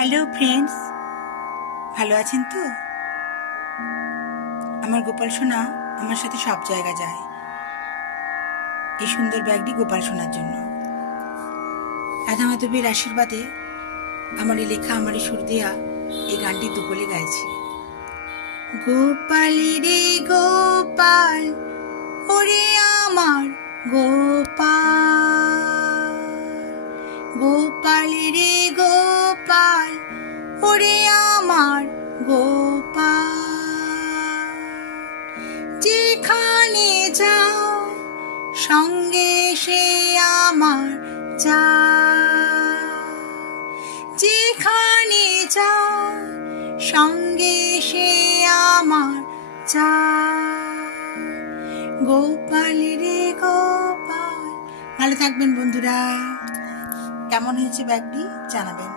Hello friends, ভালো আছেন তো? আমার গোপাল সোনা আমার সাথে সব জায়গা যায়। এই সুন্দর ব্যাগটি গোপাল সোনার জন্য। রাধা মাধবের আশীর্বাদে আমারই লেখা, আমারই সুর দেয়া এই গানটি দুকলে গাইছি। গোপাল রে গোপাল, ওরে আমার গোপাল, গোপাল রে গোপাল, ওরে আমার গোপাল, যেখানে যায় সঙ্গে সে আমার যায়, যেখানে যায় সঙ্গে সে আমার যায়। গোপাল রে গোপাল। ভালো থাকবেন বন্ধুরা। কেমন হয়েছে ব্যাগটি জানাবেন।